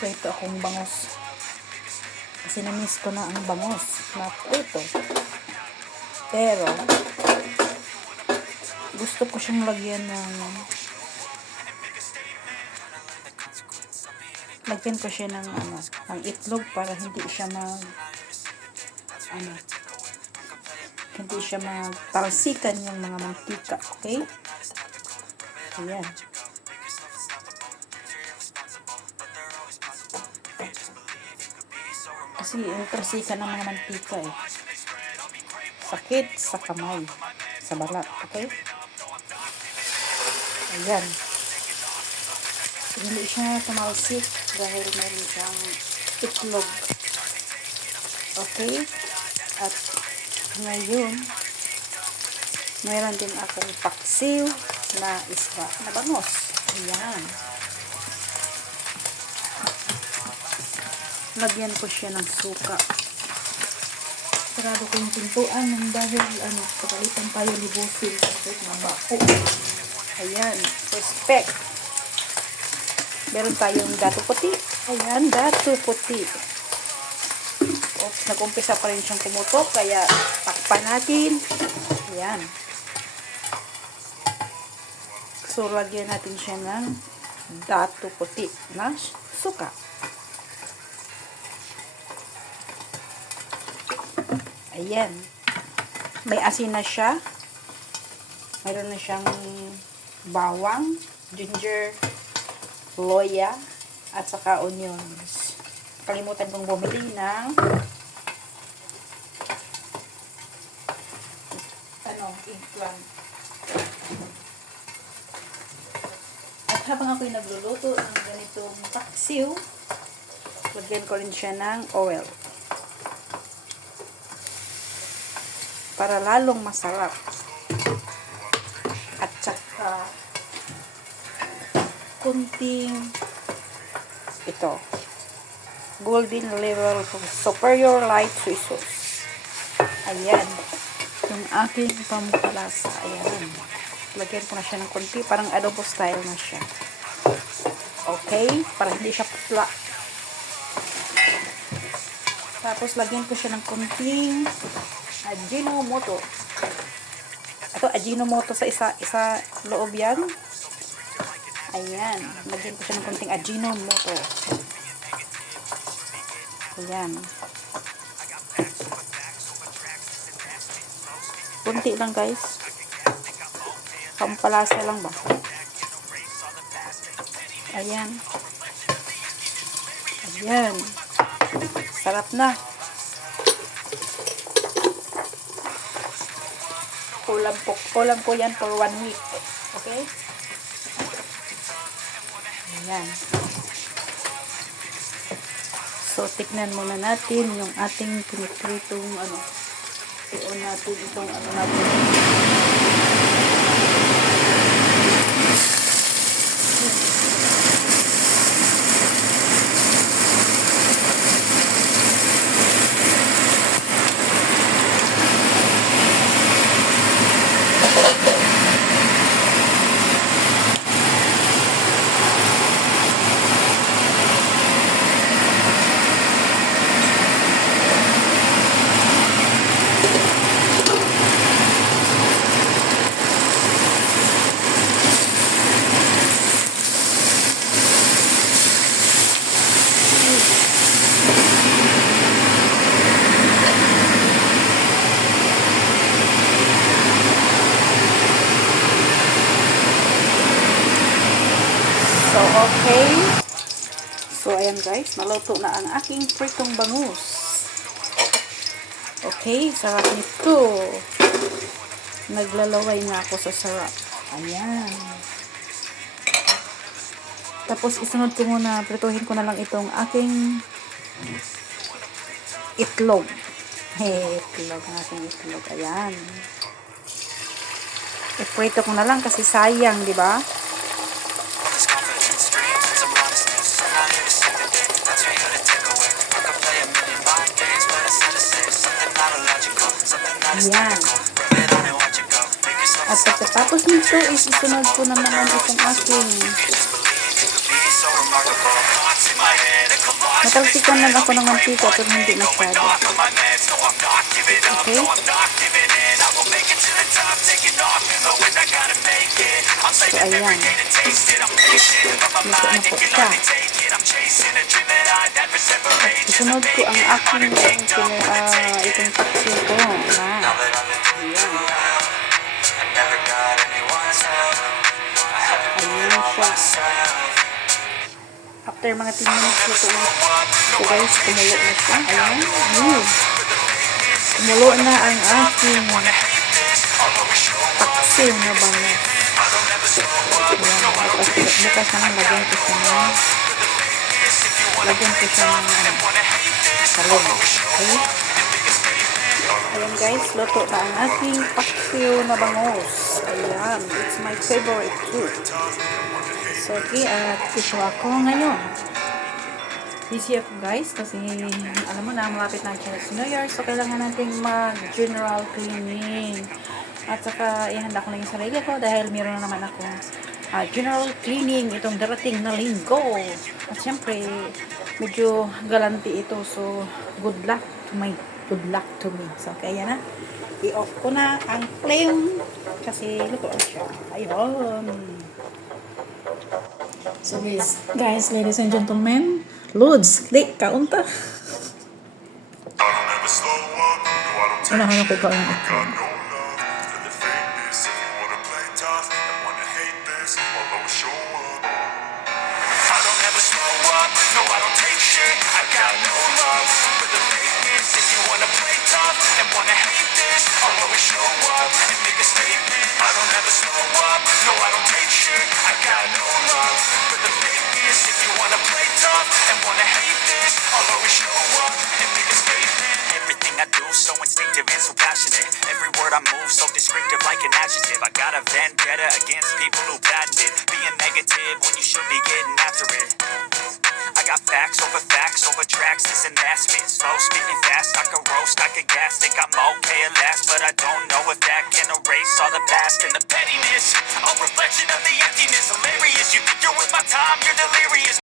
Prito akong bangus. Kasi na-miss ko na ang bangus na prito. Pero, gusto ko siyang lagyan ng ng itlog para hindi siya magtalsikan yung mga mantika. Okay? Ayan. Kasi yung talsikan ng mga mantika sakit sa kamay, sa balat. Okay? Ayan. Hindi siya tumalsik dahil meron siyang itlog. Okay? At ngayon, mayroon din akong paksiw na isda na bangus. Ayan. Lagyan ko siya ng suka. Sarado ko yung pintuan ng dahil pagalitan tayo libusin kasi mabako. Ayan. Respect. Meron tayong dato puti. Ayan, dato puti. Oops, nag-umpisa pa rin siyang kumutok, kaya takpan natin. Ayan. So, lagyan natin siya ng dato puti na suka. Ayan. May asin na siya. Mayroon na siyang bawang, ginger, loya, at saka onions. Kalimutan kong bumili ng eggplant. At habang ako'y nagluluto ng ganitong paksiw, lagyan ko rin siya ng oil para lalong masarap. At saka kunting golden level superior light soy sauce. Ayan yung aking pampalasa. Ayan, lagyan ko na siya ng kunti, parang adobo style na siya. Okay, para hindi siya putla. Tapos lagyan ko siya ng kunting Ajinomoto. Ito, Ajinomoto sa isa loob yan. Ayan. Lagyan ko siya ng konting Ajinomoto. Ayan. Kunti lang, guys. Pampalasa lang ba? Ayan. Ayan. Sarap na. Kulang po yan for 1 week. Okay? Ayan. So, tignan muna natin yung ating pinipritong i-on natin itong natin. So, okay. So, ayan guys, naluto na ang aking pritong bangus. Okay, sarap nito. Naglalaway na ako sa sarap. Ayan. Tapos, isunod ko muna, prituhin ko na lang itong aking itlog. Itlog, ang aking itlog. Ayan. I-prito ko na lang kasi sayang, di ba? Ayan. At pagkatapos nito is isunod ko naman itong aking matalsikan lang ako ng mantika pero hindi masyado. Okay? So, ayan. Luto na po siya. At isunod ko ang aking itong paksiw ko na ayan. Ayan siya. After mga 10 minutes luto na. So guys, kumulo na siya. Ayan. Kumulo na ang aking paksiw na bango. Ayan. Bukas naman lagyan ko siya ng talong. Okay? Ayan guys, luto na ang aking paksiw na bangos. Ayan. It's my favorite too. So, okay, at ito ako ngayon. Busy ako guys kasi alam mo na, malapit na ang Chinese New Year. So, kailangan natin mag-general cleaning. At saka, ihanda ko na yung sarili ko dahil meron na naman ako general cleaning itong darating na linggo. At syempre, medyo galanti ito. So, good luck to me. So, kaya na. I-off ko na ang flame kasi luto na siya. Ayun. So guys, ladies and gentlemen, Lods, click, kaunta. Unahan ako kaon ito. So instinctive and so passionate. Every word I move so descriptive like an adjective. I got a vendetta against people who patented being negative when you should be getting after it. I got facts over tracks, this and that. Spitting slow, spitting fast, I can roast, I can gas. Think I'm okay at last, but I don't know if that can erase all the past and the pettiness. A reflection of the emptiness, hilarious. You think you're with my time, you're delirious.